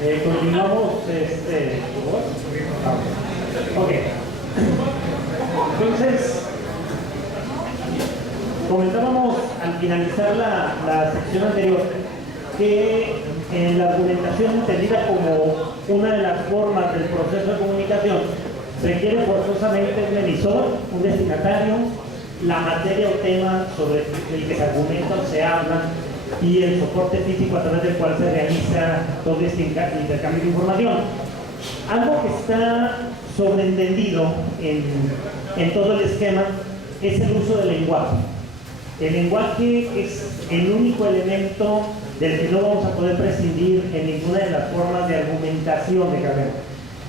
Continuamos ok. Entonces, comentábamos al finalizar la sección anterior que en la argumentación entendida como una de las formas del proceso de comunicación requiere forzosamente un emisor, un destinatario, la materia o tema sobre el que se argumenta o se habla y el soporte físico a través del cual se realiza todo este intercambio de información. Algo que está sobreentendido en todo el esquema es el uso del lenguaje. El lenguaje es el único elemento del que no vamos a poder prescindir en ninguna de las formas de argumentación de Calvert,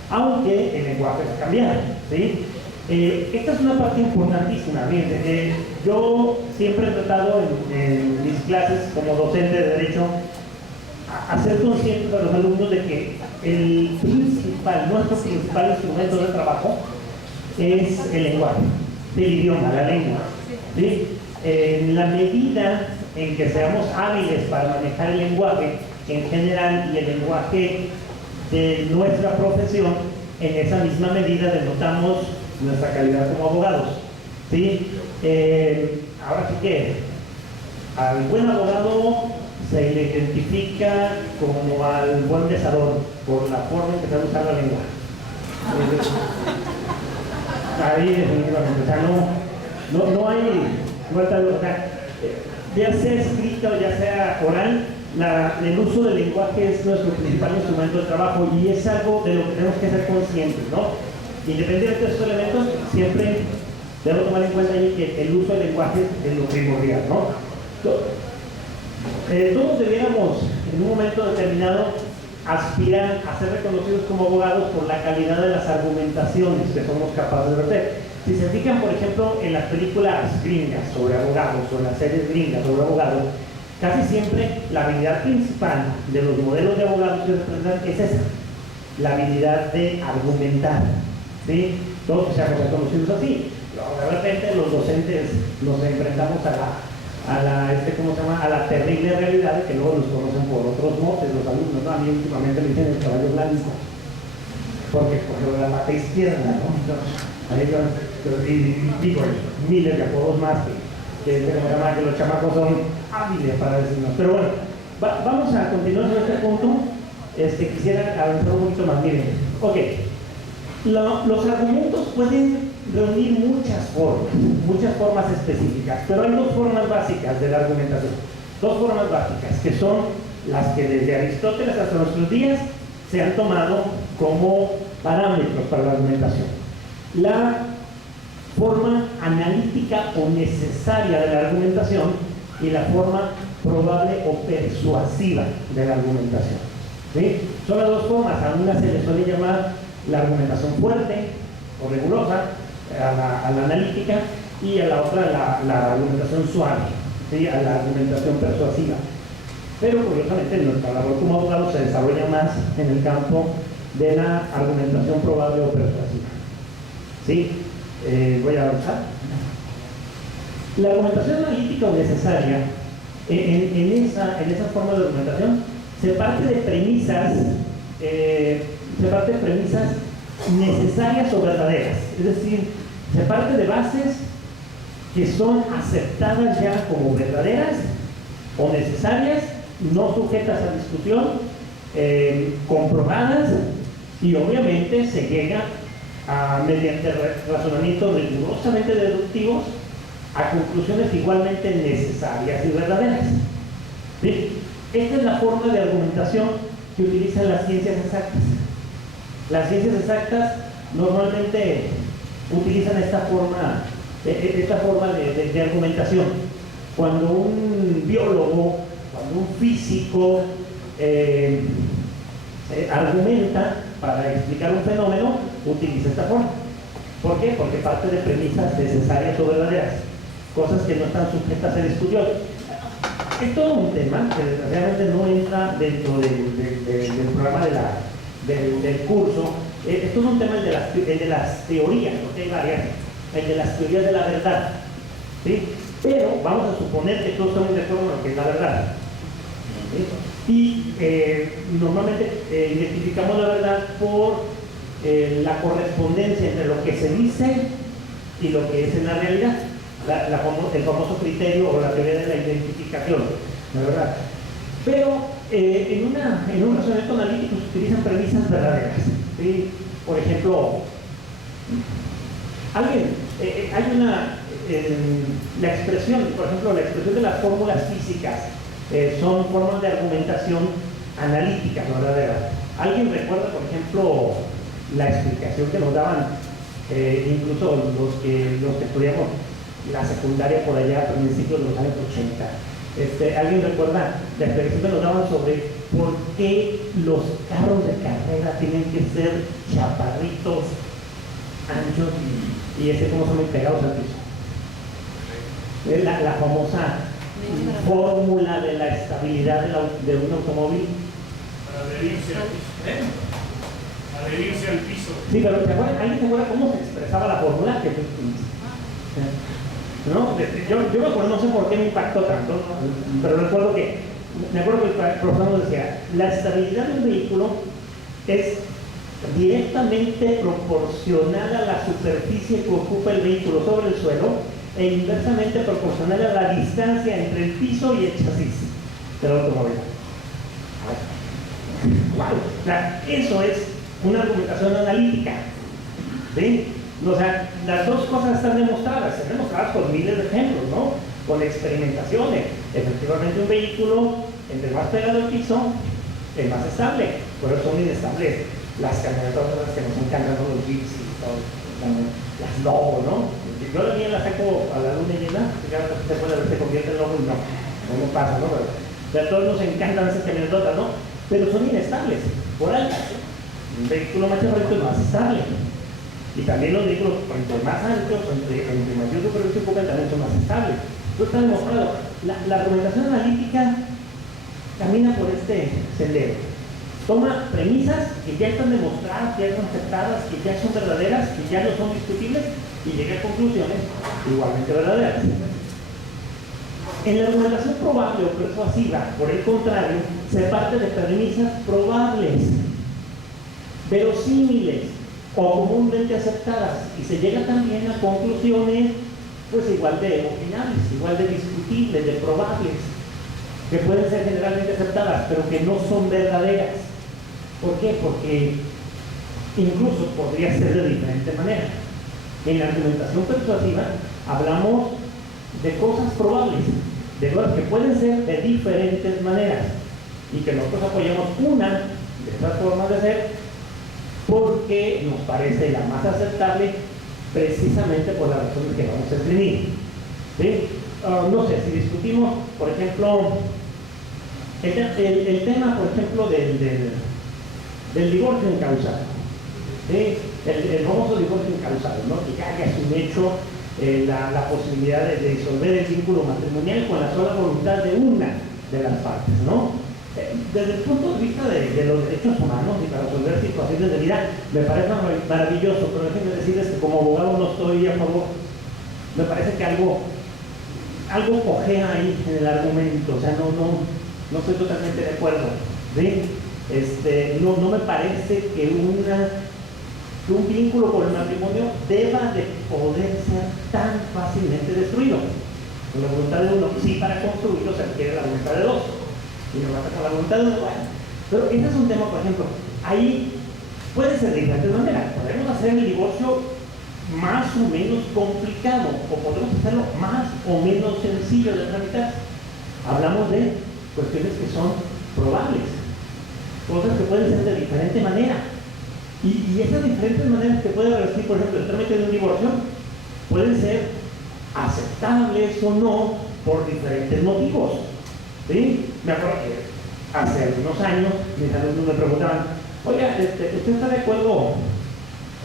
aunque el lenguaje va a cambiar, ¿sí? Esta es una parte importantísima. Miren, yo siempre he tratado en mis clases como docente de Derecho hacer conscientes a los alumnos de que nuestro principal instrumento de trabajo es el lenguaje, el idioma, la lengua, ¿sí? En la medida en que seamos hábiles para manejar el lenguaje en general y el lenguaje de nuestra profesión, en esa misma medida denotamos nuestra calidad como abogados, ¿sí? Ahora sí que al buen abogado se le identifica como al buen besador por la forma en que se va a usar la lengua. Ahí definitivamente, o sea, no hay vuelta de hoja. Ya sea escrito, ya sea oral, el uso del lenguaje es nuestro principal instrumento de trabajo y es algo de lo que tenemos que ser conscientes, ¿no? Independientemente de estos elementos, siempre debo tomar en cuenta ahí que el uso del lenguaje es lo primordial, ¿no? Todos debiéramos, en un momento determinado, aspirar a ser reconocidos como abogados por la calidad de las argumentaciones que somos capaces de hacer. Si se fijan, por ejemplo, en las películas gringas sobre abogados o en las series gringas sobre abogados, casi siempre la habilidad principal de los modelos de abogados que se presentan es esa, la habilidad de argumentar, ¿sí? Todos seamos reconocidos así. De repente los docentes nos enfrentamos a la terrible realidad de que luego nos conocen por otros motes los alumnos, ¿no? A mí últimamente me dicen el caballo blanco, porque por la pata izquierda, ¿no? Y digo, miles de apodos más que los chamacos son hábiles para decirnos. Pero bueno, vamos a continuar sobre este punto. Quisiera avanzar un poquito más. Miren, ok, los argumentos pueden reunir muchas formas específicas, pero hay dos formas básicas de la argumentación, dos formas básicas que son las que desde Aristóteles hasta nuestros días se han tomado como parámetros para la argumentación: la forma analítica o necesaria de la argumentación y la forma probable o persuasiva de la argumentación, ¿sí? Son las dos formas. A una se le suele llamar la argumentación fuerte o rigurosa, a la analítica, y a la otra la argumentación suave, ¿sí? A la argumentación persuasiva. Pero curiosamente nuestra labor como abogado se desarrolla más en el campo de la argumentación probable o persuasiva, ¿sí? Voy a avanzar. La argumentación analítica o necesaria, en esa forma de argumentación, se parte de premisas necesarias o verdaderas, es decir, se parte de bases que son aceptadas ya como verdaderas o necesarias, no sujetas a discusión, comprobadas, y obviamente se llega mediante razonamientos rigurosamente deductivos a conclusiones igualmente necesarias y verdaderas, ¿sí? Esta es la forma de argumentación que utilizan las ciencias exactas. Las ciencias exactas normalmente utilizan esta forma de argumentación. Cuando un biólogo, cuando un físico argumenta para explicar un fenómeno, utiliza esta forma. ¿Por qué? Porque parte de premisas necesarias o verdaderas, cosas que no están sujetas al estudio. Es todo un tema que desgraciadamente no entra dentro del programa del curso. Es todo un tema el de las teorías, porque hay varias, el de las teorías de la verdad, ¿sí? Pero vamos a suponer que todos estamos de acuerdo en lo que es la verdad, ¿sí? Y normalmente identificamos la verdad por la correspondencia entre lo que se dice y lo que es en la realidad, el famoso criterio o la teoría de la identificación, la verdad. Pero en un razonamiento analítico se utilizan premisas verdaderas, ¿sí? Por ejemplo, hay la expresión, por ejemplo, la expresión de las fórmulas físicas son formas de argumentación analíticas, verdaderas. ¿Alguien recuerda, por ejemplo, la explicación que nos daban, incluso los que estudiamos la secundaria por allá a principios de los años 80? ¿Alguien recuerda la explicación que nos daban sobre por qué los carros de carrera tienen que ser chaparritos, anchos y como son muy pegados al piso? Es la famosa fórmula de la estabilidad de un automóvil. Para adherirse al piso. Adherirse al piso. Sí, pero ¿alguien se acuerda cómo se expresaba la fórmula? ¿No? Yo me acuerdo, no sé por qué me impactó tanto, ¿no? Pero me acuerdo que el profesor nos decía, la estabilidad de un vehículo es directamente proporcional a la superficie que ocupa el vehículo sobre el suelo e inversamente proporcional a la distancia entre el piso y el chasis del automóvil. Wow. O sea, eso es una argumentación analítica, ¿sí? O sea, las dos cosas están demostradas con miles de ejemplos, ¿no? Con experimentaciones. Efectivamente, un vehículo, entre más pegado al piso, es más estable. Por eso son inestables las camionetas que nos encantan, los jeeps y todo, las Lobo, ¿no? Yo la mía la saco a la luna llena, ya se puede ver, se convierte en Lobo y no pasa, ¿no? Pero a todos nos encantan esas camionetas, ¿no? Pero son inestables, por altas. Un vehículo más chaparrito es más estable. Y también los vehículos, entre más anchos, entre mayor superficie ocupan, también son más estables. Esto está demostrado. La argumentación analítica camina por este sendero. Toma premisas que ya están demostradas, que ya están aceptadas, que ya son verdaderas, que ya no son discutibles, y llega a conclusiones igualmente verdaderas. En la argumentación probable o persuasiva, por el contrario, se parte de premisas probables, verosímiles o comúnmente aceptadas, y se llega también a conclusiones pues igual de opinables, igual de discutibles, de probables, que pueden ser generalmente aceptadas, pero que no son verdaderas. ¿Por qué? Porque incluso podría ser de diferente manera. En la argumentación persuasiva hablamos de cosas probables, de cosas que pueden ser de diferentes maneras, y que nosotros apoyamos una de esas formas de ser porque nos parece la más aceptable, precisamente por las razones que vamos a escribir. ¿Sí? No sé, si discutimos, por ejemplo, el tema, por ejemplo, del divorcio incausado, ¿sí? El famoso divorcio incausado, ¿no? Que ya es un hecho, la posibilidad de disolver el vínculo matrimonial con la sola voluntad de una de las partes, ¿no? Desde el punto de vista de los derechos humanos y para resolver situaciones de vida, me parece maravilloso, pero déjenme decirles que como abogado no estoy a favor. Me parece que algo cojea ahí en el argumento, o sea, no estoy totalmente de acuerdo, ¿sí? No me parece que un vínculo con el matrimonio deba de poder ser tan fácilmente destruido. Con la voluntad de uno, sí, para construirlo se requiere la voluntad de dos, y no basta con la voluntad de uno. Bueno, pero ese es un tema, por ejemplo, ahí puede ser de diferentes maneras. Podemos hacer el divorcio más o menos complicado, o podemos hacerlo más o menos sencillo de tramitar. Hablamos de cuestiones que son probables, cosas que pueden ser de diferente manera, y esas diferentes maneras que puede revestir, por ejemplo, el trámite de un divorcio pueden ser aceptables o no por diferentes motivos, ¿sí? Me acuerdo que hace algunos años mis alumnos me preguntaban, oiga, ¿usted está de acuerdo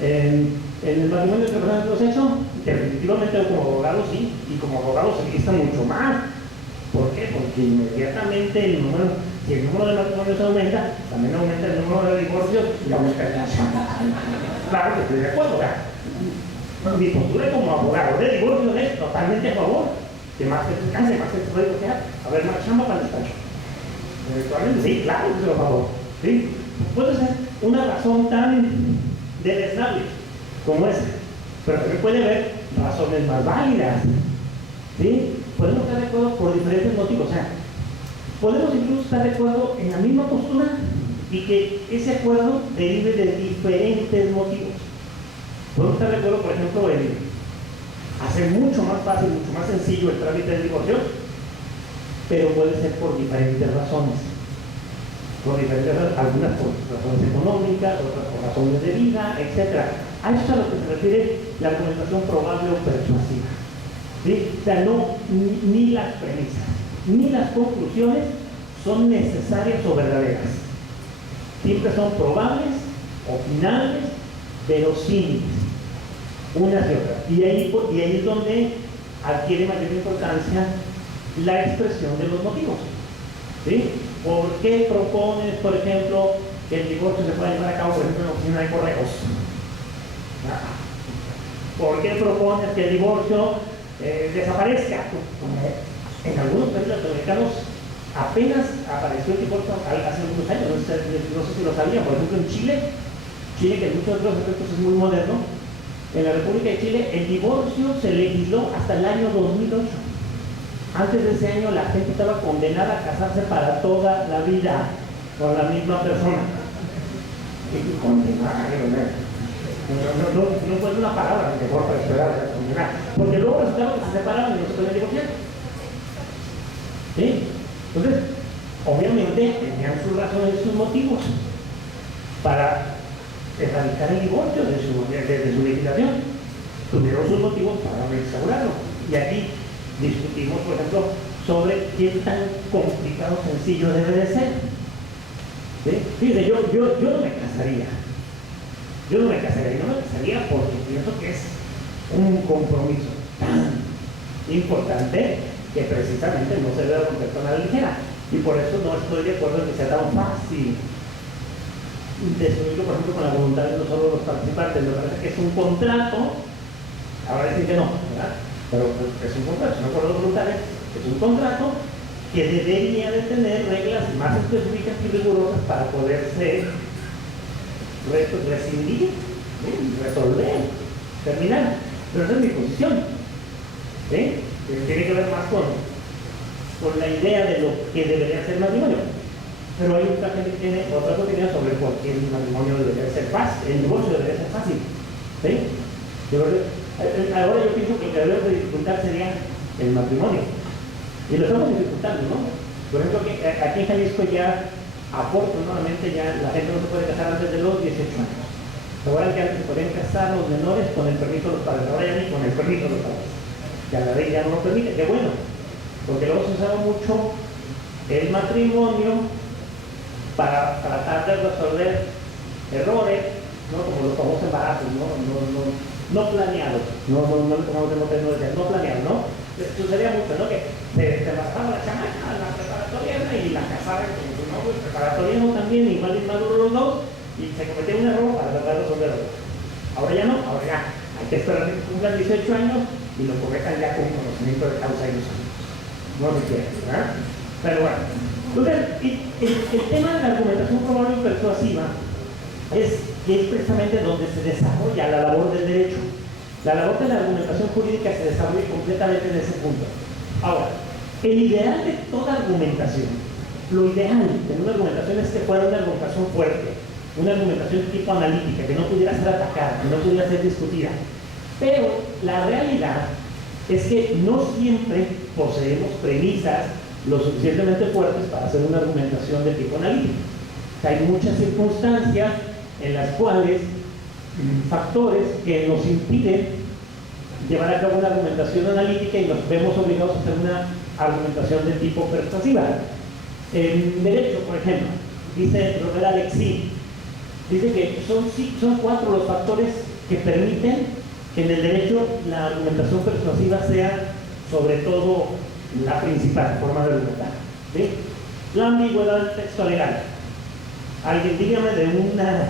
en el matrimonio entre personas del sexo? Definitivamente, como abogado sí, y como abogado se necesita mucho más. ¿Por qué? Porque inmediatamente si el número de matrimonios aumenta, también aumenta el número de divorcios y aumenta el Claro que estoy de acuerdo, ¿verdad? Mi postura como abogado de divorcio es totalmente a favor. Que más que se canse, más que se puede bloquear, a ver más chamba para el despacho. Eventualmente, sí, claro, por favor. ¿Sí? Puede ser una razón tan deleznable como esa, pero también puede haber razones más válidas. ¿Sí? Podemos estar de acuerdo por diferentes motivos. O sea, podemos incluso estar de acuerdo en la misma postura y que ese acuerdo derive de diferentes motivos. Podemos estar de acuerdo, por ejemplo, en hacer mucho más fácil, mucho más sencillo el trámite del divorcio, pero puede ser por diferentes razones. Algunas por razones económicas, otras por razones de vida, etc. A eso es a lo que se refiere la argumentación probable o persuasiva. ¿Sí? O sea, ni las premisas ni las conclusiones son necesarias o verdaderas. Siempre son probables, opinables, verosímiles, unas y otras. Y ahí es donde adquiere mayor importancia la expresión de los motivos. ¿Sí? ¿Por qué propones, por ejemplo, que el divorcio se pueda llevar a cabo, por ejemplo, en la oficina de correos? ¿Por qué propones que el divorcio desaparezca? En algunos países latinoamericanos apenas apareció el divorcio hace algunos años, no sé si lo sabían. Por ejemplo, en Chile, que en muchos otros aspectos es muy moderno, en la República de Chile el divorcio se legisló hasta el año 2008. Antes de ese año la gente estaba condenada a casarse para toda la vida con la misma persona. No fue una palabra mejor para esperar, porque luego resultaba que se separaban y no se podían divorciar. ¿Sí? Entonces, obviamente tenían sus razones y sus motivos para erradicar el divorcio desde su legislación. Tuvieron sus motivos para restaurarlo. Y aquí discutimos, por ejemplo, sobre qué tan complicado o sencillo debe de ser. ¿Sí? Fíjense, yo no me casaría. Yo no me casaría porque pienso que es un compromiso tan importante que precisamente no se debe romper con la ligera. Y por eso no estoy de acuerdo en que sea tan fácil destruirlo, por ejemplo, con la voluntad de no solo los participantes. Me parece que es un contrato, ahora decir que no, ¿verdad? Pero es un contrato, es un acuerdo voluntario, es un contrato que debería de tener reglas más específicas y rigurosas para poderse rescindir, resolver, terminar. Pero esa es mi posición. ¿Sí? Tiene que ver más con la idea de lo que debería ser el matrimonio. Pero hay mucha gente que tiene otras opiniones sobre por qué el matrimonio debería ser fácil, el divorcio debería ser fácil. ¿Sí? Ahora yo pienso que lo que debemos de dificultar sería el matrimonio. Y lo estamos dificultando, ¿no? Por ejemplo, aquí en Jalisco ya, afortunadamente, ya la gente no se puede casar antes de los 18 años. Ahora que antes se podían casar los menores con el permiso de los padres, ahora ya ni con el permiso de los padres. Ya la ley ya no lo permite, qué bueno. Porque luego se usaba mucho el matrimonio para tratar de resolver errores, ¿no? Como los famosos embarazos, no planeados, no planeados, ¿no? Sucedía mucho, ¿no? Que se embarazaba la chamaca, la preparatoriana y la casaban con su novio preparatoriano también, igual de inmaduro los dos, y se cometía un error para tratar de resolverlo. Ahora ya no, ahora ya hay que esperar que cumplan 18 años y lo corrijan ya con conocimiento de causa y uso. No se quiere, ¿verdad? Pero bueno, entonces, el tema de la argumentación probable y persuasiva es precisamente donde se desarrolla la labor del derecho. La labor de la argumentación jurídica se desarrolla completamente en ese punto. Ahora, el ideal de toda argumentación, lo ideal de una argumentación es que fuera una argumentación fuerte, una argumentación de tipo analítica, que no pudiera ser atacada, que no pudiera ser discutida. Pero la realidad es que no siempre poseemos premisas lo suficientemente fuertes para hacer una argumentación de tipo analítico. O sea, hay muchas circunstancias en las cuales factores que nos impiden llevar a cabo una argumentación analítica y nos vemos obligados a hacer una argumentación de tipo persuasiva. En derecho, por ejemplo, dice Robert Alexis, dice que son 4 los factores que permiten que en el derecho la argumentación persuasiva sea sobre todo la principal forma de argumentar. ¿Sí? La ambigüedad del texto legal. Alguien dígame de una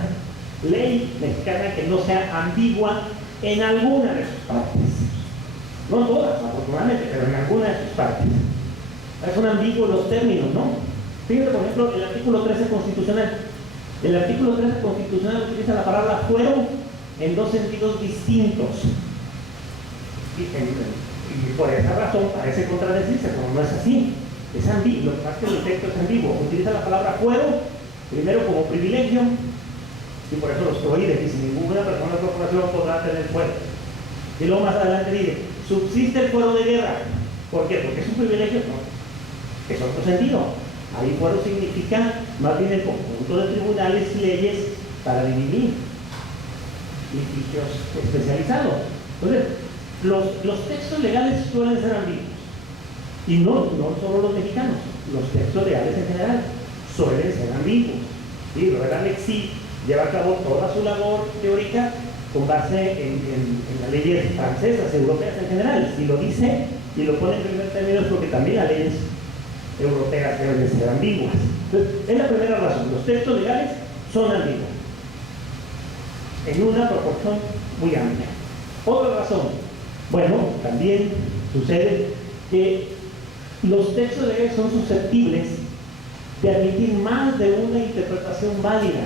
ley mexicana que no sea ambigua en alguna de sus partes. No todas, afortunadamente, pero en alguna de sus partes. Son ambiguos los términos, ¿no? Fíjense, por ejemplo, el artículo 13 constitucional. El artículo 13 constitucional utiliza la palabra fuero en dos sentidos distintos. Y por esa razón parece contradecirse, pero no es así. Es ambiguo, lo que pasa es que el texto es ambiguo. Utiliza la palabra fuero, primero como privilegio, y por eso los prohíbe, y si ninguna persona de corporación podrá tener fuero. Y luego más adelante dice, subsiste el fuero de guerra. ¿Por qué? Porque es un privilegio, no. Es otro sentido. Ahí fuero significa más bien el conjunto de tribunales y leyes para dividir litigios especializados. Entonces, los textos legales suelen ser ambiguos. Y no solo los mexicanos, los textos legales en general suelen ser ambiguos. ¿Sí? Robert Alexis lleva a cabo toda su labor teórica con base en las leyes francesas, europeas en general. Si lo dice y lo pone en primer término es porque también las leyes europeas deben ser ambiguas. Entonces, es la primera razón. Los textos legales son ambiguos en una proporción muy amplia. Otra razón, bueno, también sucede que los textos legales son susceptibles de admitir más de una interpretación válida.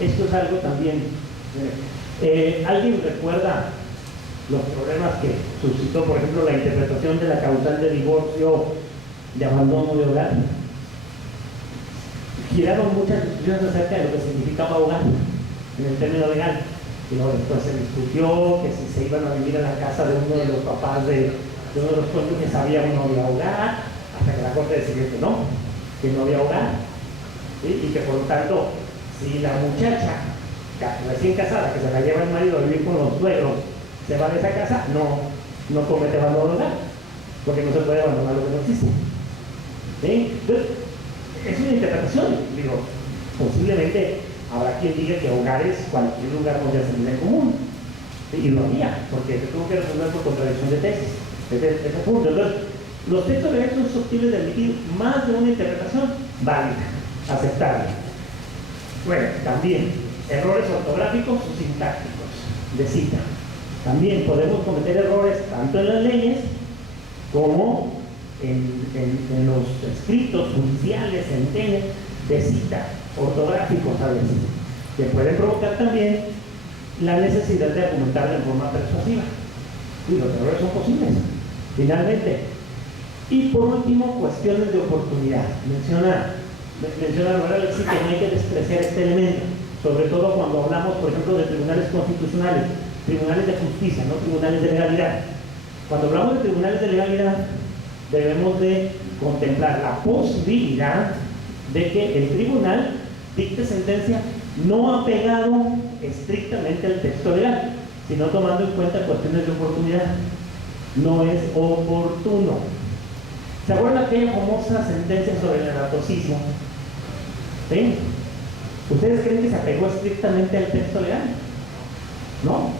Esto es algo también. ¿Alguien recuerda los problemas que suscitó, por ejemplo, la interpretación de la causal de divorcio de abandono de hogar? Giraron muchas discusiones acerca de lo que significaba hogar en el término legal. Y luego después se discutió que si se iban a vivir a la casa de uno de los papás de uno de los cónyuges había o no había hogar, hasta que la corte decidió que no había hogar. ¿Sí? Y que por lo tanto, si la muchacha recién casada, que se la lleva el marido a vivir con los suegros, se va de esa casa, no comete abandono de hogar, porque no se puede abandonar lo que no existe. ¿Sí? Entonces, es una interpretación, digo, posiblemente habrá quien diga que hogar es cualquier lugar donde se vive en común, ¿sí? Y lo había, porque se tuvo que resolver por contradicción de tesis. Ese punto. Entonces, los textos legales son susceptibles de admitir más de una interpretación válida, aceptable. Bueno, también errores ortográficos o sintácticos de cita. También podemos cometer errores tanto en las leyes como en los escritos judiciales, sentencias de cita, ortográficos a veces, que pueden provocar también la necesidad de argumentar de forma persuasiva. Y los errores son posibles, finalmente. Y por último, cuestiones de oportunidad. Menciona Robert Alexis que no hay que despreciar este elemento, sobre todo cuando hablamos, por ejemplo, de tribunales constitucionales, tribunales de justicia, no tribunales de legalidad. Cuando hablamos de tribunales de legalidad, debemos de contemplar la posibilidad de que el tribunal dicte sentencia no apegado estrictamente al texto legal, sino tomando en cuenta cuestiones de oportunidad. No es oportuno. ¿Se acuerdan aquella famosa sentencia sobre el anatocismo? ¿Sí? ¿Ustedes creen que se apegó estrictamente al texto legal? No.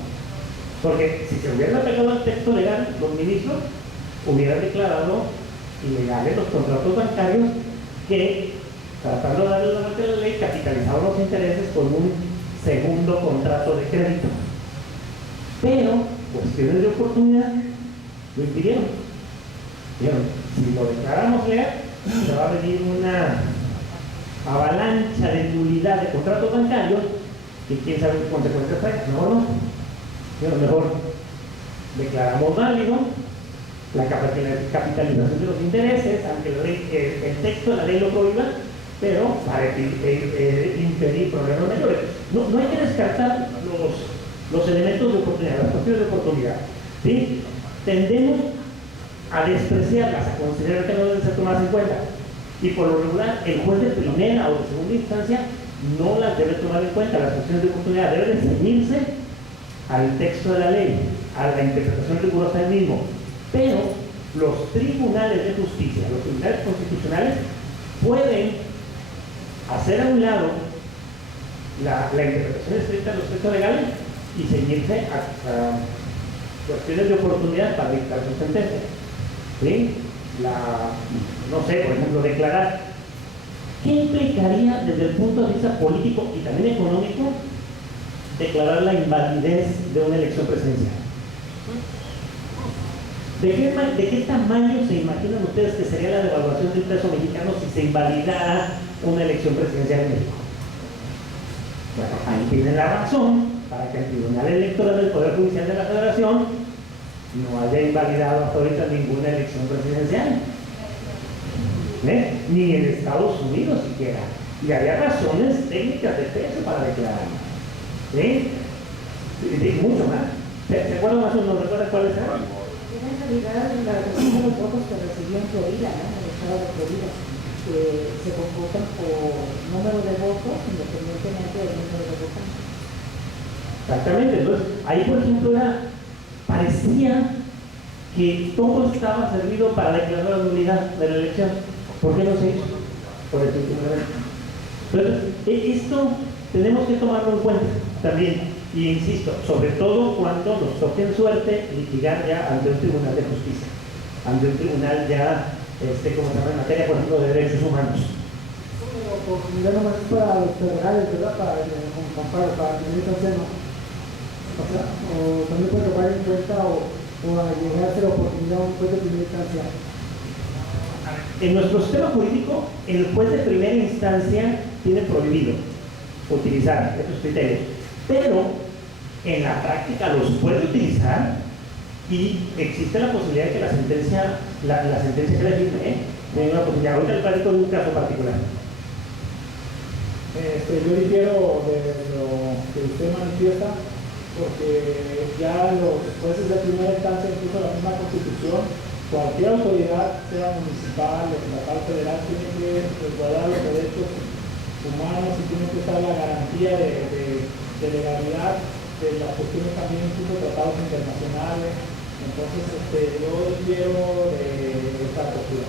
Porque si se hubieran apegado al texto legal, los ministros hubieran declarado ilegales los contratos bancarios que, tratando de darle la vuelta a la ley, capitalizaban los intereses con un segundo contrato de crédito. Pero cuestiones de oportunidad lo impidieron. Dijeron, si lo declaramos legal, se va a venir una avalancha de nulidad de contratos bancarios que quién sabe qué consecuencias trae. No. Mejor declaramos válido la capitalización de los intereses, aunque el texto de la ley lo prohíba, pero para impedir problemas mayores. No hay que descartar los elementos de oportunidad, las cuestiones de oportunidad. ¿Sí? Tendemos a despreciarlas, a considerar que no deben ser tomadas en cuenta. Y por lo regular, el juez de primera o de segunda instancia no las debe tomar en cuenta. Las cuestiones de oportunidad deben ceñirse al texto de la ley, a la interpretación rigurosa del mismo. Pero los tribunales de justicia, los tribunales constitucionales, pueden hacer a un lado la interpretación estricta de los textos legales y ceñirse a cuestiones de oportunidad para dictar su sentencia. ¿Sí? No sé, por ejemplo, declarar. ¿Qué implicaría desde el punto de vista político y también económico declarar la invalidez de una elección presidencial? ¿De qué tamaño se imaginan ustedes que sería la devaluación del peso mexicano si se invalidara una elección presidencial en México? Bueno, ahí tienen la razón para que el Tribunal Electoral del Poder Judicial de la Federación no haya invalidado hasta ahorita ninguna elección presidencial. Ni en Estados Unidos siquiera. Y había razones técnicas de peso para declarar. Y mucho más. ¿Se acuerdan más o menos? ¿Recuerdan cuáles eran? Era en realidad la relación de los votos que recibió en Florida, ¿no? En el estado de Florida, que se computan por número de votos independientemente del número de votantes. Exactamente. Entonces, ahí por ejemplo parecía que todo estaba servido para declarar la nulidad de la elección. ¿Por qué no se hizo? Por el simplemente. Entonces, esto tenemos que tomarlo en cuenta también. Y insisto, sobre todo cuando nos toque en suerte litigar ya ante un tribunal de justicia, ante un tribunal ya, como se llama en materia, por ejemplo, de derechos humanos. Como oportunidad nomás para los federales, ¿verdad? Para que no cancelo. O sea, o también puede tomar en cuenta o a llegarse la oportunidad a un juez de primera instancia. En nuestro sistema jurídico, el juez de primera instancia tiene prohibido utilizar estos criterios, pero en la práctica los puede utilizar y existe la posibilidad de que la sentencia que le firme tenga una posibilidad. Ahorita les platico de un caso particular. Yo difiero de lo que usted manifiesta, porque ya los jueces de primera instancia, incluso la misma Constitución, cualquier autoridad, sea municipal o estatal, federal, tiene que resguardar los derechos humanos y tiene que estar la garantía de legalidad de las cuestiones también, incluso tratados internacionales. Entonces, yo difiero de esta postura.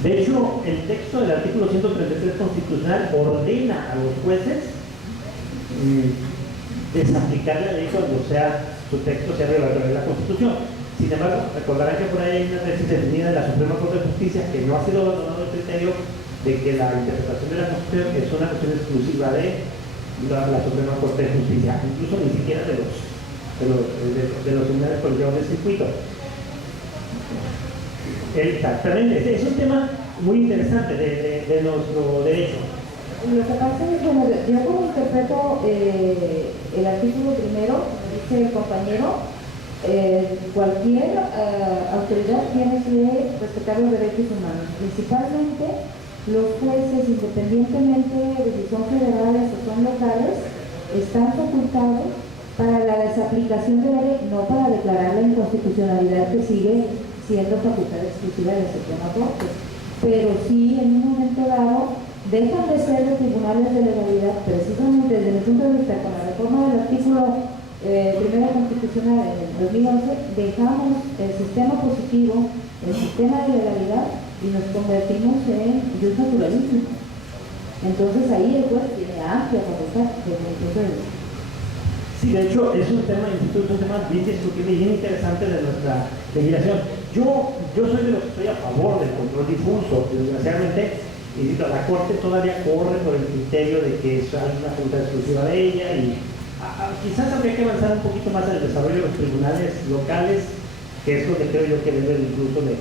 De hecho, el texto del artículo 133 constitucional ordena a los jueces desaplicar la ley cuando su texto sea violatorio de la Constitución. Sin embargo, recordarán que por ahí hay una tesis definida de la Suprema Corte de Justicia que no ha sido abandonado el criterio de que la interpretación de la Constitución es una cuestión exclusiva de la Suprema Corte de Justicia, incluso ni siquiera de los tribunales colegiados de circuito. Exactamente, es un tema muy interesante de nuestro derecho. Lo que pasa es, bueno, yo como interpreto el artículo primero, dice el compañero, cualquier autoridad tiene que respetar los derechos humanos, principalmente los jueces, independientemente de si son federales o son locales, están facultados para la desaplicación de la ley, no para declarar la inconstitucionalidad que sigue siendo facultad exclusiva de la Suprema Corte, pero sí en un momento dado dejan de ser los tribunales de legalidad, precisamente desde mi punto de vista, con la reforma del artículo primero constitucional en el 2011, dejamos el sistema positivo, el sistema de legalidad y nos convertimos en jus naturalismo. Entonces ahí el juez tiene amplia potestad desde mi punto de vista. Sí, de hecho, es un tema bien discutible y bien interesante de nuestra legislación. Yo soy de los que estoy a favor del control difuso. Desgraciadamente, la Corte todavía corre por el criterio de que es una facultad exclusiva de ella y quizás habría que avanzar un poquito más en el desarrollo de los tribunales locales, que es lo que creo yo que debe incluso de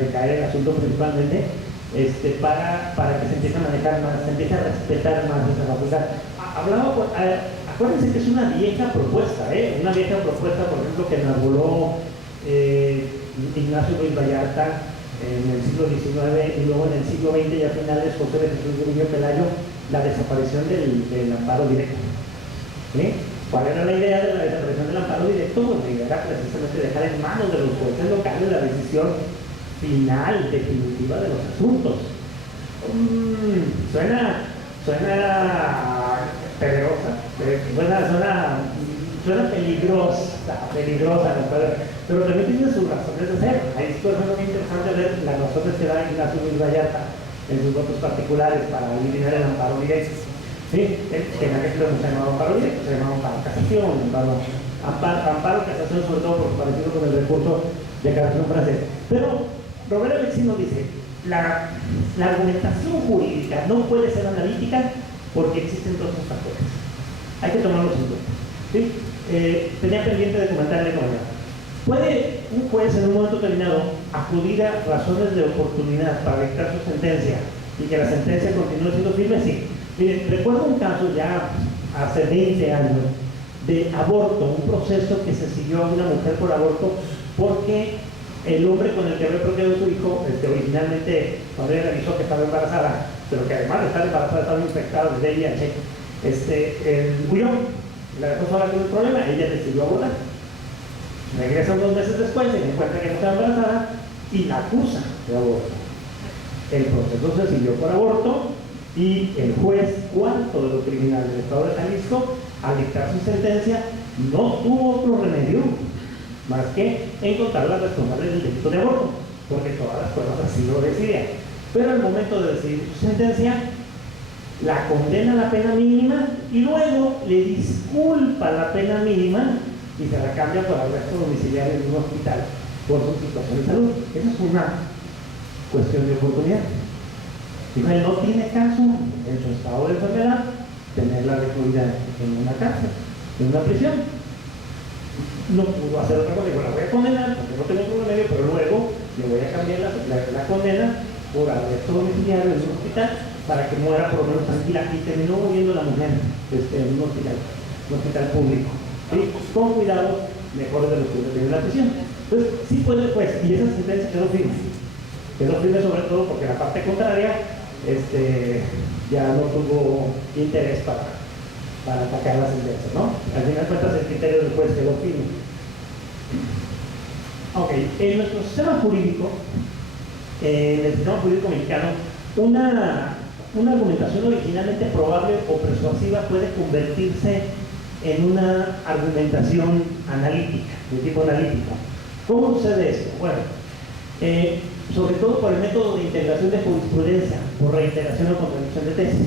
recaer el asunto principalmente, para que se empiece a manejar más, se empiece a respetar más esa facultad. Acuérdense que es una vieja propuesta, por ejemplo, que enarboló Ignacio Ruiz Vallarta en el siglo XIX y luego en el siglo XX y a finales José de Jesús Grillo Pelayo, la desaparición del amparo directo. ¿Cuál era la idea de la desaparición del amparo directo? Pues era precisamente dejar en manos de los jueces locales la decisión final, definitiva de los asuntos. Suena peligrosa, suena peligrosa, pero también tiene sus razones de ser. Ahí es muy interesante ver las razones que da Ignacio Ruiz Vallarta en sus votos particulares para eliminar el amparo directo. ¿Sí? En aquel tiempo se llamaba amparo directo, se llamaba amparo casación, amparo casación, sobre todo por parecido con el recurso de casación francés. Pero Roberto Alexino dice, la argumentación jurídica no puede ser analítica porque existen dos factores. Hay que tomarlos en cuenta. ¿sí? Tenía pendiente de comentarle con ella. ¿Puede un juez en un momento determinado acudir a razones de oportunidad para dictar su sentencia y que la sentencia continúe siendo firme? Sí. Miren, recuerdo un caso ya hace 20 años de aborto, un proceso que se siguió a una mujer por aborto porque el hombre con el que había procreado su hijo, originalmente, cuando ella realizó que estaba embarazada, pero que además de estar embarazada estaba infectada de VIH, huyó, la dejó sola con el problema, ella decidió abortar. Regresa unos meses después, se encuentra que no estaba embarazada y la acusa de aborto. El proceso se siguió por aborto y el juez cuarto de lo criminal del Estado de Jalisco, al dictar su sentencia, no tuvo otro remedio más que encontrar las responsables del delito de aborto, porque todas las pruebas así lo decidían. Pero al momento de decidir su sentencia, la condena a la pena mínima y luego le disculpa la pena mínima y se la cambia por arresto domiciliario en un hospital por su situación de salud. Esa es una cuestión de oportunidad. Dijo, él no tiene caso en su estado de enfermedad tenerla recluida en una cárcel, en una prisión. No pudo hacer otra cosa, digo, la voy a condenar porque no tengo otro remedio, pero luego le voy a cambiar la condena por arresto domiciliario en un hospital para que muera por lo menos tranquila, y terminó muriendo la mujer en un hospital público. ¿Sí? Con cuidado, mejor de lo que tiene la prisión. Entonces, sí puede, pues, y esa sentencia quedó firme. Quedó firme sobre todo porque la parte contraria ya no tuvo interés para atacar la sentencia, ¿no? Al final de cuentas, el criterio del juez quedó firme. Ok, en nuestro sistema jurídico, en el sistema jurídico mexicano, una argumentación originalmente probable o persuasiva puede convertirse en una argumentación analítica, de tipo analítico. ¿Cómo sucede esto? Bueno, sobre todo por el método de integración de jurisprudencia, por reiteración o contradicción de tesis.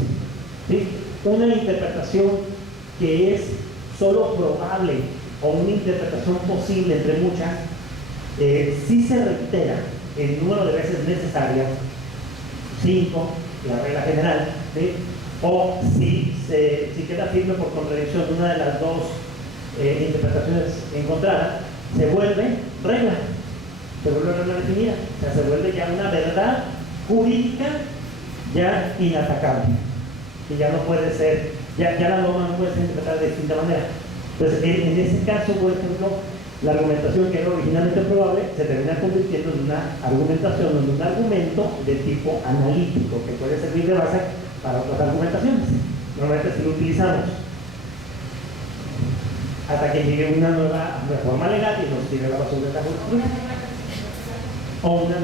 ¿Sí? Una interpretación que es solo probable o una interpretación posible entre muchas, si se reitera el número de veces necesario, 5, la regla general, ¿sí? O si queda firme por contradicción de una de las dos interpretaciones encontradas, se vuelve regla, definida, o sea, se vuelve ya una verdad jurídica ya inatacable, y ya no puede ser, ya la norma no puede ser interpretada de distinta manera. Entonces, en ese caso, por ejemplo, la argumentación que era originalmente probable se termina convirtiendo en una argumentación, en un argumento de tipo analítico, que puede servir de base para otras argumentaciones. Normalmente si lo utilizamos hasta que llegue una nueva reforma legal y nos tire la basura de la jurisprudencia. O una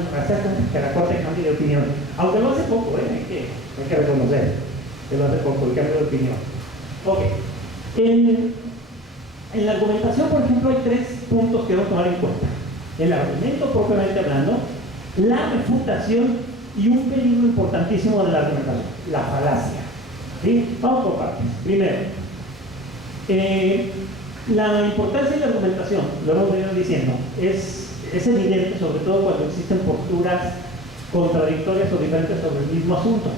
que la Corte cambie de opinión. Aunque lo hace poco, hay que reconocer que lo hace poco, el cambio de opinión. Ok. En la argumentación, por ejemplo, hay 3 puntos que debemos tomar en cuenta. El argumento propiamente hablando, la refutación y un peligro importantísimo de la argumentación, la falacia. ¿Sí? Vamos por partes. Primero, la importancia de la argumentación, lo hemos venido diciendo, es evidente, sobre todo cuando existen posturas contradictorias o diferentes sobre el mismo asunto.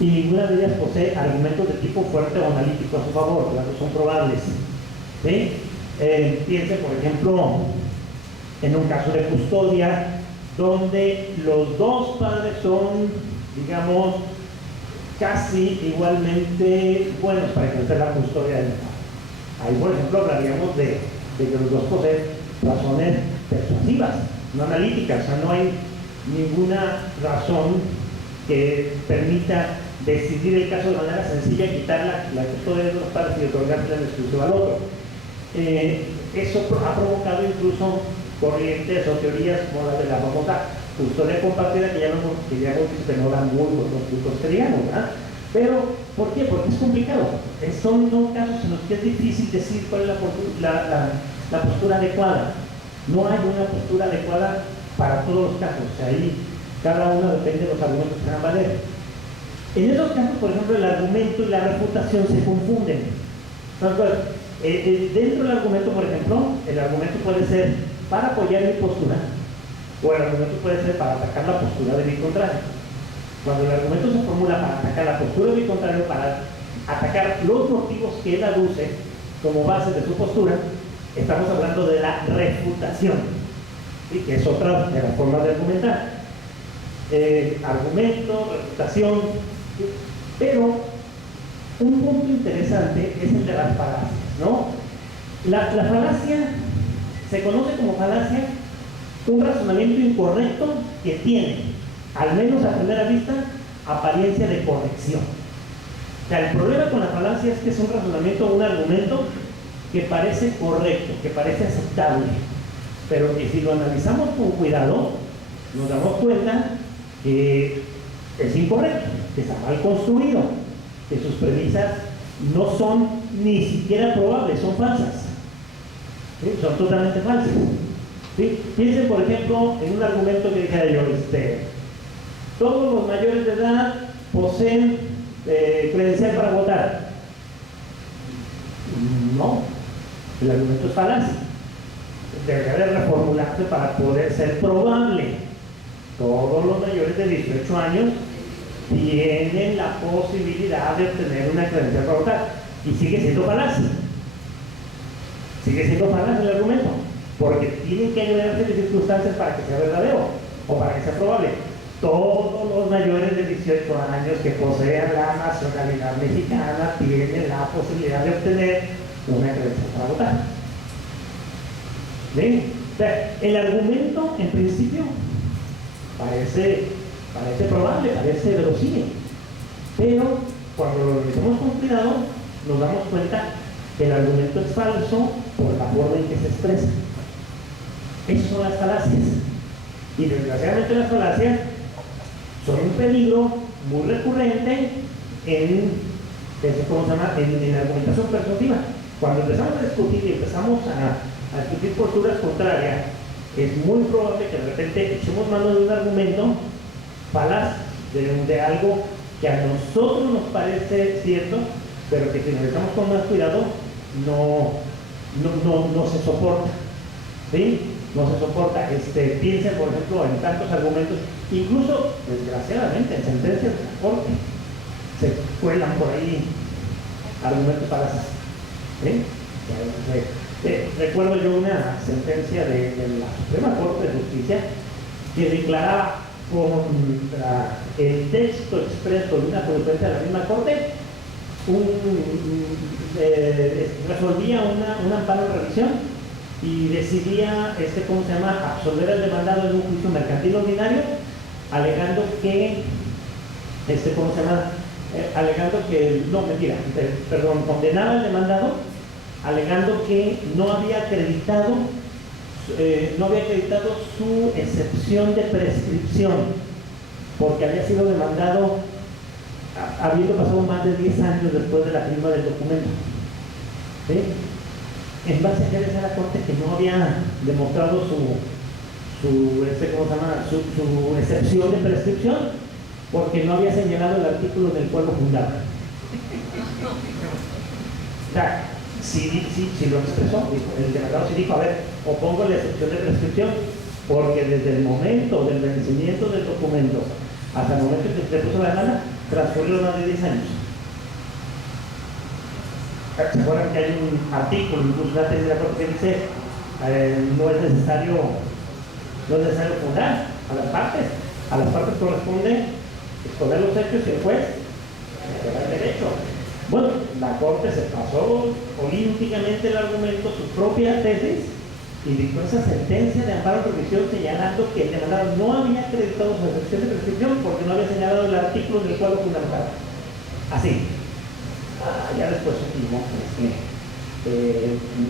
Y ninguna de ellas posee argumentos de tipo fuerte o analítico a su favor, las que son probables. ¿Sí? Piense, por ejemplo, en un caso de custodia, donde los dos padres son, digamos, casi igualmente buenos para ejercer la custodia del hijo. Ahí, por ejemplo, hablaríamos de que los dos poseen razones persuasivas, no analíticas, o sea, no hay ninguna razón que permita decidir el caso de manera sencilla y quitar la custodia de los padres y otorgarle la exclusiva al otro. Eso ha provocado incluso corrientes o teorías como la de la famosa custodia compartida, que ya hemos visto que no dan muy buenos frutos cristianos, ¿verdad? Pero, ¿por qué? Porque es complicado. Son casos en los que es difícil decir cuál es la postura adecuada. No hay una postura adecuada para todos los casos. O sea, ahí cada uno depende de los argumentos que van a valer. En esos casos, por ejemplo, el argumento y la refutación se confunden. Entonces, dentro del argumento, por ejemplo, el argumento puede ser para apoyar mi postura, o el argumento puede ser para atacar la postura de mi contrario. Cuando el argumento se formula para atacar la postura de mi contrario, para atacar los motivos que él aduce, como base de su postura, estamos hablando de la refutación, ¿sí? Que es otra de las formas de argumentar. Argumento, refutación, ¿sí? Pero un punto interesante es el de las falacias, ¿no? La falacia se conoce como falacia un razonamiento incorrecto que tiene, al menos a primera vista, apariencia de corrección. O sea, el problema con la falacia es que es un razonamiento, un argumento que parece correcto, que parece aceptable, pero que si lo analizamos con cuidado, nos damos cuenta que es incorrecto, que está mal construido, que sus premisas no son ni siquiera probables, son falsas, ¿sí? Son totalmente falsas, ¿sí? Piensen, por ejemplo, en un argumento que dijera yo, todos los mayores de edad poseen credencial para votar. No, el argumento es falaz. Debería de reformularse para poder ser probable. Todos los mayores de 18 años tienen la posibilidad de obtener una credencial para votar. Y sigue siendo falaz. Sigue siendo falaz el argumento, porque tienen que agregarse de circunstancias para que sea verdadero o para que sea probable. Todos los mayores de 18 años que posean la nacionalidad mexicana tienen la posibilidad de obtener una credencial para votar. ¿Ven? O sea, el argumento, en principio, parece probable, parece verosímil, pero cuando lo revisamos con cuidado, nos damos cuenta que el argumento es falso por la forma en que se expresa. Esas son las falacias. Y desgraciadamente las falacias son un peligro muy recurrente en la argumentación persuasiva. Cuando empezamos a discutir y empezamos a discutir posturas contrarias, es muy probable que de repente echemos mano de un argumento falaz, de algo que a nosotros nos parece cierto, pero que si nos estamos con más cuidado no se soporta, ¿sí? No se soporta. Piensen, por ejemplo, en tantos argumentos, incluso, desgraciadamente, en sentencias de la Corte, se cuelan por ahí argumentos falaces, ¿sí? Recuerdo yo una sentencia de la Suprema Corte de Justicia que declaraba contra el texto expreso de una jurisprudencia de la misma Corte, resolvía un amparo de revisión y decidía, absolver al demandado en un juicio mercantil ordinario, alegando que, condenaba al demandado, alegando que no había acreditado su excepción de prescripción, porque había sido demandado habiendo pasado más de 10 años después de la firma del documento, ¿sí? En base a que decía la Corte que no había demostrado su excepción de prescripción, porque no había señalado el artículo del cual lo fundaba. O sea, sí lo expresó, el demandado sí dijo, a ver, opongo la excepción de prescripción, porque desde el momento del vencimiento del documento hasta el momento en que se puso la demanda, transcurrieron más de 10 años. ¿Se acuerdan que hay un artículo, incluso la tesis de la Corte, que dice no es necesario fundar a las partes corresponde exponer los hechos y el juez le da el derecho. Bueno, la Corte se pasó olímpicamente el argumento, su propia tesis, y dictó esa sentencia de amparo en revisión señalando que el demandado no había acreditado su excepción de prescripción porque no había señalado el artículo en el cual lo fundamentaba. Así. Ya después supimos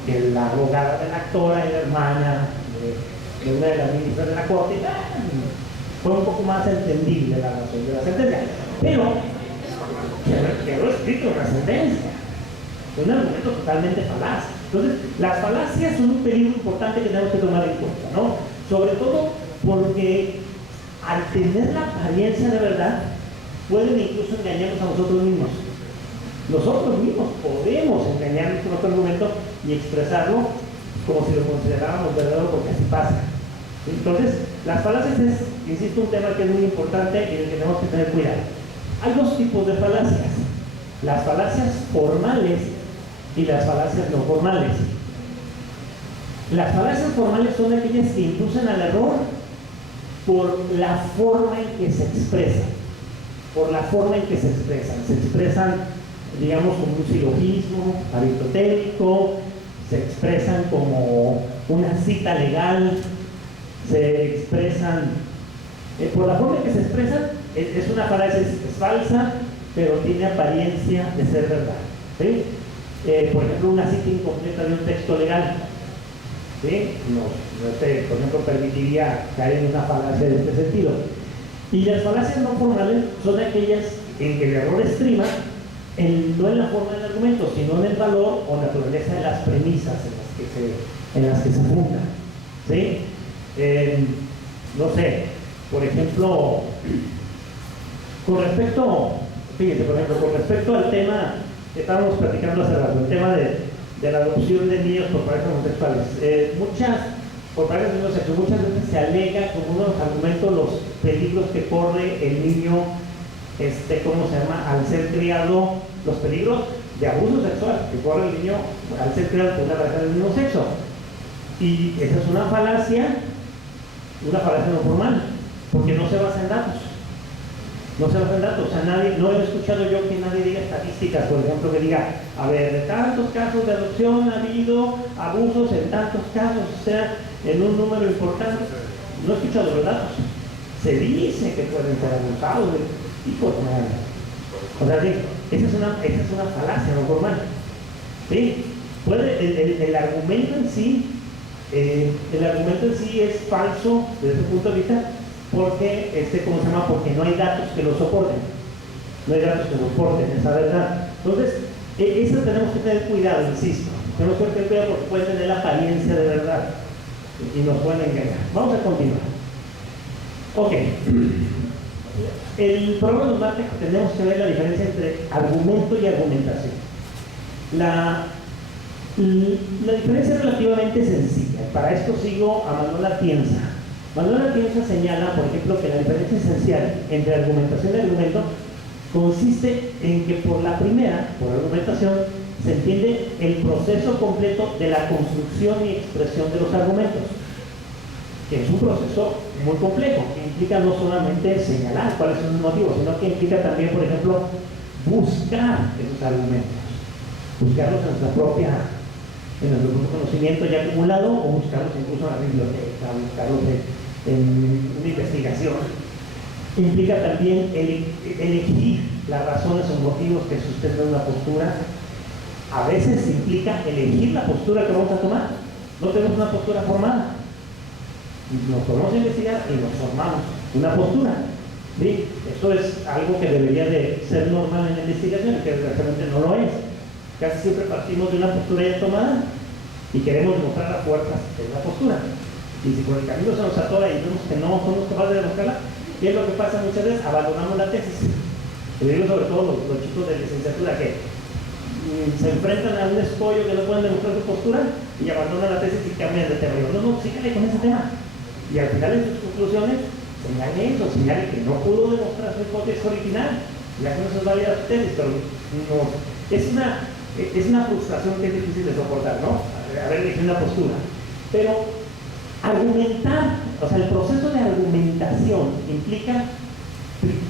que la abogada de la actora era hermana de una de las ministras de la Corte, fue un poco más entendible la razón de la sentencia, pero quedó escrito en la sentencia, un argumento totalmente falaz. Entonces, las falacias son un peligro importante que tenemos que tomar en cuenta, ¿no? Sobre todo porque al tener la apariencia de verdad, pueden incluso engañarnos a nosotros mismos. Nosotros mismos podemos engañarnos con nuestro argumento y expresarlo como si lo consideráramos verdadero, porque así pasa. Entonces, las falacias es, insisto, un tema que es muy importante y del que tenemos que tener cuidado. Hay dos tipos de falacias. Las falacias formales y las falacias no formales. Las falacias formales son aquellas que inducen al error por la forma en que se expresan. Por la forma en que se expresan. Se expresan, digamos, como un silogismo aristotélico, se expresan como una cita legal, se expresan, por la forma en que se expresan, es una falacia, es falsa, pero tiene apariencia de ser verdad. ¿Sí? Por ejemplo, una cita incompleta de un texto legal. ¿Sí? Por ejemplo, permitiría caer en una falacia de este sentido. Y las falacias no formales son aquellas en que el error estriba no en la forma del argumento, sino en el valor o naturaleza de las premisas en las que se fundan. ¿Sí? No sé, por ejemplo, con respecto al tema que estábamos platicando hace rato, el tema de la adopción de niños por parejas homosexuales. Por parejas de mismo sexo, muchas veces se alega como uno de los argumentos los peligros que corre el niño, ¿cómo se llama?, al ser criado, los peligros de abuso sexual que corre el niño al ser criado por una pareja del mismo sexo. Y esa es una falacia no formal, porque no se basa en datos. No se basa en datos. O sea, no he escuchado yo que nadie diga estadísticas, por ejemplo, que diga, a ver, de tantos casos de adopción ha habido abusos en tantos casos, o sea, en un número importante. No he escuchado los datos. Se dice que pueden ser abusados, hijos, o sea, sí, esa es una falacia no formal. ¿Sí? El argumento en sí es falso desde ese punto de vista, porque ¿cómo se llama? Porque no hay datos que lo soporten. No hay datos que soporten esa verdad. Entonces, eso tenemos que tener cuidado, insisto. Tenemos que tener cuidado porque pueden tener la apariencia de verdad y nos pueden engañar. Vamos a continuar. Ok. El programa nos marca que tenemos que ver la diferencia entre argumento y argumentación. La diferencia es relativamente sencilla. Para esto sigo a Manuel Atienza. Manuel Atienza señala, por ejemplo, que la diferencia esencial entre argumentación y argumento consiste en que por la primera, por argumentación, se entiende el proceso completo de la construcción y expresión de los argumentos, que es un proceso muy complejo, que implica no solamente señalar cuáles son los motivos, sino que implica también, por ejemplo, buscar esos argumentos, buscarlos en nuestro propio conocimiento ya acumulado, o buscarlos incluso en la biblioteca, buscarlos en una investigación. Implica también elegir las razones o motivos que sustentan una postura. A veces implica elegir la postura que vamos a tomar. No tenemos una postura formada. Nos podemos investigar y nos formamos una postura. ¿Sí? Esto es algo que debería de ser normal en la investigación, que desgraciadamente no lo es. Casi siempre partimos de una postura ya tomada y queremos demostrar la fuerza de la postura. Y si por el camino se nos atora y vemos que no somos capaces de demostrarla, ¿qué es lo que pasa muchas veces? Abandonamos la tesis. Le digo sobre todo los chicos de licenciatura que se enfrentan a un escollo que no pueden demostrar su postura y abandonan la tesis y cambian de tema. No, síganle con ese tema. Y al final en sus conclusiones señale eso, señale que no pudo demostrar su hipótesis original. Ya que no se valida su tesis, pero no, es una frustración que es difícil de soportar, ¿no? Haber elegido una postura. Pero argumentar, o sea, el proceso de argumentación implica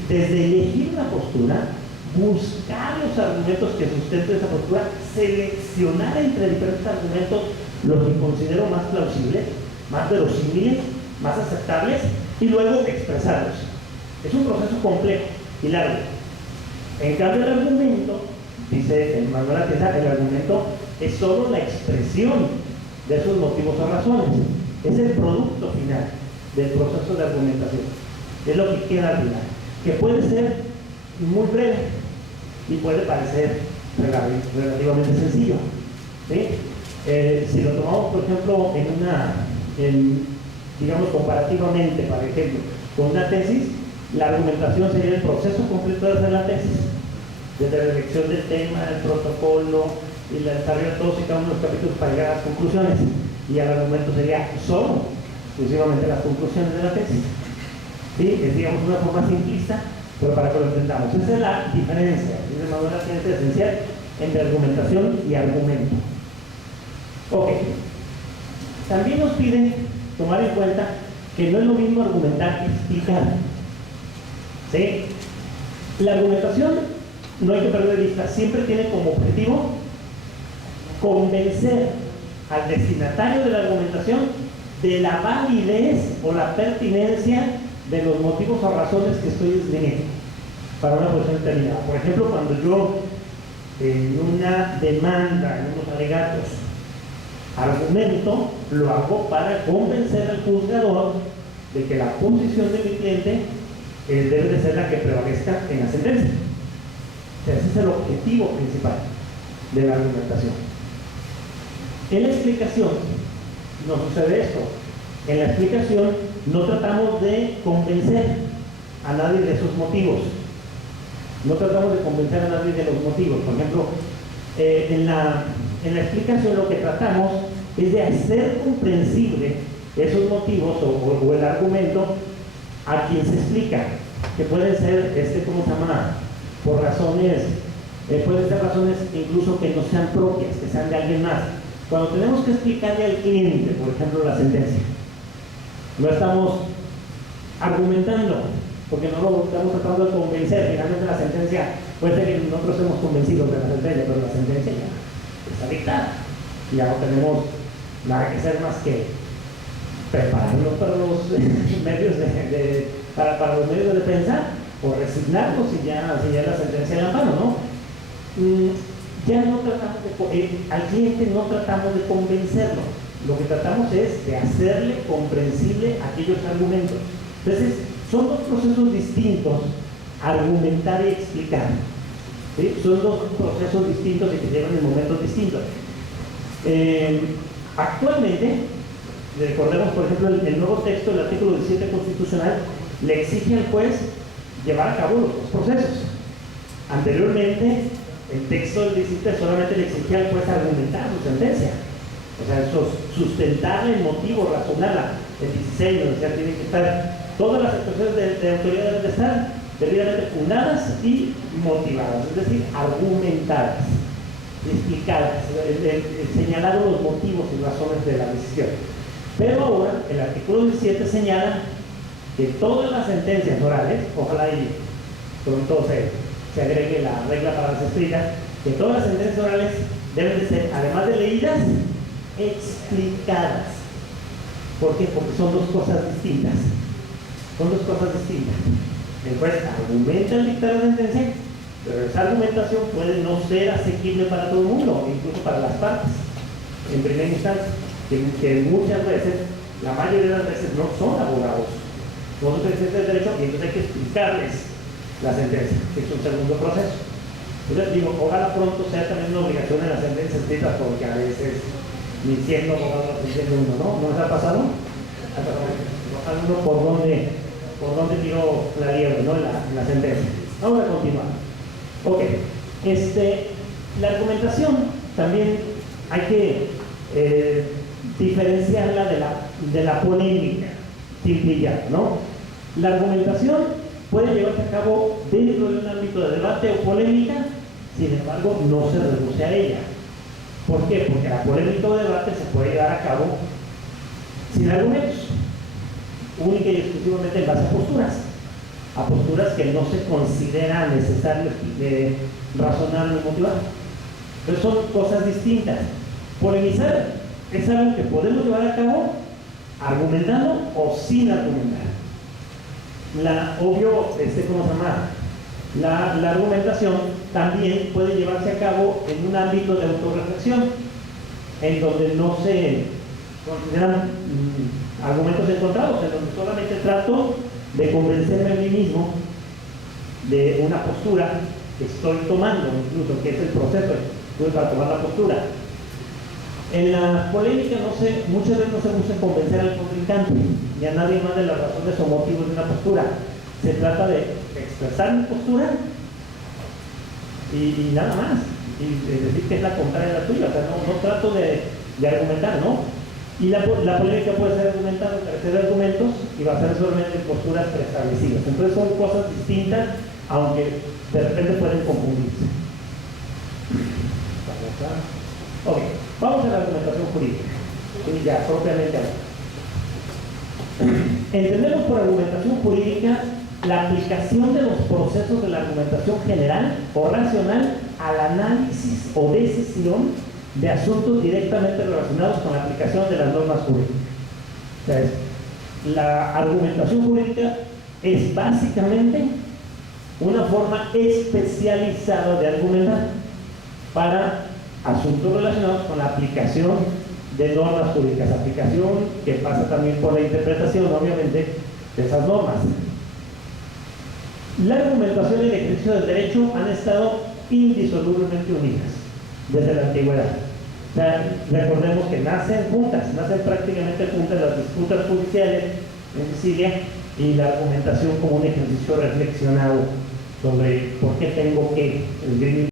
desde elegir una postura, buscar los argumentos que sustenten esa postura, seleccionar entre diferentes argumentos los que considero más plausibles, más verosímiles, más aceptables, y luego expresarlos. Es un proceso complejo y largo. En cambio, el argumento, dice Manuel Atienza, el argumento es solo la expresión de esos motivos o razones. Es el producto final del proceso de argumentación. Es lo que queda al final, que puede ser muy breve y puede parecer relativamente sencillo. ¿Sí? Si lo tomamos, por ejemplo, digamos comparativamente, por ejemplo, con una tesis, la argumentación sería el proceso completo de hacer la tesis, desde la elección del tema, el protocolo y la desarrollo de todos y cada uno de los capítulos para llegar a las conclusiones. Y el argumento sería solo, exclusivamente las conclusiones de la tesis. ¿Sí? Es, digamos, una forma simplista, pero para que lo entendamos. Esa es la diferencia, dice Manuel Atienza, esencial entre argumentación y argumento. Ok. También nos piden tomar en cuenta que no es lo mismo argumentar que explicar. ¿Sí? La argumentación, no hay que perder de vista, siempre tiene como objetivo convencer al destinatario de la argumentación de la validez o la pertinencia de los motivos o razones que estoy esgrimiendo para una posición determinada. Por ejemplo, cuando yo en una demanda, en unos alegatos, argumento, lo hago para convencer al juzgador de que la posición de mi cliente debe de ser la que prevalezca en la sentencia. O sea, ese es el objetivo principal de la argumentación. En la explicación no sucede esto. En la explicación no tratamos de convencer a nadie de esos motivos. No tratamos de convencer a nadie de los motivos. Por ejemplo, en la explicación lo que tratamos es de hacer comprensible esos motivos o el argumento a quien se explica, que pueden ser, ¿cómo se llama? Por razones, pueden ser razones incluso que no sean propias, que sean de alguien más. Cuando tenemos que explicarle al cliente, por ejemplo, la sentencia, no estamos argumentando, porque no lo estamos tratando de convencer. Finalmente la sentencia, puede ser que nosotros estemos convencidos de la sentencia, pero la sentencia ya está dictada. Ya no tenemos nada que hacer más que prepararnos para los medios para los medios de defensa o resignarnos si ya la sentencia de amparo, ¿no? Ya no tratamos al cliente no tratamos de convencerlo, lo que tratamos es de hacerle comprensible aquellos argumentos. Entonces, son dos procesos distintos, argumentar y explicar. ¿Sí? Son dos procesos distintos y que se llevan en momentos distintos. Actualmente, recordemos, por ejemplo, el nuevo texto del artículo 17 constitucional le exige al juez llevar a cabo los dos procesos. Anteriormente, el texto del 17 solamente le exigía al juez argumentar su sentencia, o sea, sustentar el motivo, razonarla. El 16 nos decía, tienen que estar todas las expresiones de autoridad deben de estar debidamente fundadas y motivadas, es decir, argumentadas, explicadas, señalados los motivos y razones de la decisión. Pero ahora el artículo 17 señala que todas las sentencias orales, ojalá y sobre todo se agregue la regla para las escritas, que todas las sentencias orales deben de ser, además de leídas, explicadas. ¿Por qué? Porque son dos cosas distintas. Son dos cosas distintas. El juez argumenta el dictar la sentencia, pero esa argumentación puede no ser asequible para todo el mundo, incluso para las partes, en primera instancia, que muchas veces, la mayoría de las veces, no son abogados, no son expertos de derecho, y entonces hay que explicarles la sentencia, que es un segundo proceso. Entonces digo, ojalá pronto sea también una obligación en las sentencias escritas, porque a veces ni siendo abogado, ni siendo uno, ¿no? ¿No les ha pasado? Ojalá uno por dónde tiró la liebre, ¿no? La sentencia. Vamos a continuar. Ok, la argumentación también hay que diferenciarla de la polémica, sin pillar, ¿no? La argumentación puede llevarse a cabo dentro de un ámbito de debate o polémica, sin embargo, no se reduce a ella. ¿Por qué? Porque la polémica o debate se puede llevar a cabo sin argumentos, única y exclusivamente en base a posturas que no se considera necesario razonar ni motivar. Entonces son cosas distintas. Polemizar es algo que podemos llevar a cabo argumentando o sin argumentar. Obvio, ¿cómo se llama? La argumentación también puede llevarse a cabo en un ámbito de autorreflexión, en donde no se consideran argumentos encontrados, en donde solamente trato de convencerme a mí mismo de una postura que estoy tomando, incluso que es el proceso para tomar la postura. En la polémica muchas veces no se busca convencer al contrincante ni a nadie más de las razones o motivos de una postura. Se trata de expresar mi postura y nada más, y de decir que es la contraria de la tuya. O sea, no trato de argumentar, ¿no? Y la polémica puede ser argumentada, carecer de argumentos y basarse solamente en posturas preestablecidas. Entonces son cosas distintas, aunque de repente pueden confundirse. Ok, vamos a la argumentación jurídica. Sí, ya, propiamente hablando. Entendemos por argumentación jurídica la aplicación de los procesos de la argumentación general o racional al análisis o decisión de asuntos directamente relacionados con la aplicación de las normas jurídicas. O sea, la argumentación jurídica es básicamente una forma especializada de argumentar para asuntos relacionados con la aplicación de normas jurídicas, aplicación que pasa también por la interpretación, obviamente, de esas normas. La argumentación y el ejercicio del derecho han estado indisolublemente unidas desde la antigüedad. O sea, recordemos que nacen prácticamente juntas las disputas judiciales en Sicilia y la argumentación como un ejercicio reflexionado sobre por qué tengo que esgrimir